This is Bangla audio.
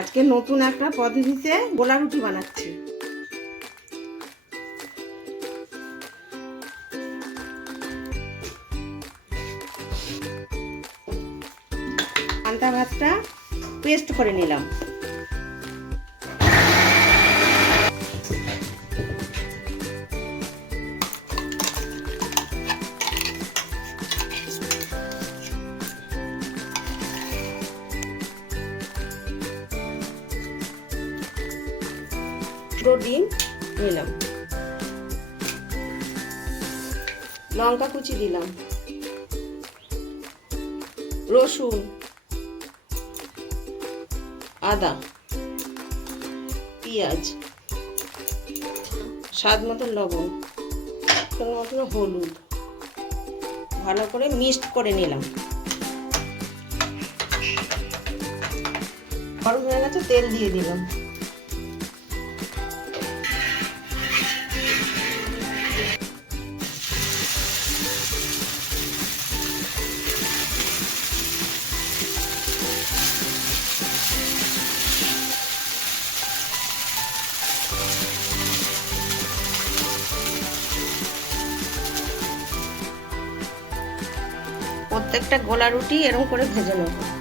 আজকে নতুন একটা পদ্ধতিতে গোলা রুটি বানাচ্ছি। পান্তা ভাতটা পেস্ট করে নিলাম। দুটো ডিম নিলাম। লঙ্কা কুচি দিলাম। রসুন। আদা। পেঁয়াজ। স্বাদ মতো লবণ। মতো হলুদ। ভালো করে মিক্সড করে নিলাম। গরম হয়ে গেছে, তেল দিয়ে দিলাম। প্রত্যেকটা গোলা রুটি এরকম করে ভেজে নেব।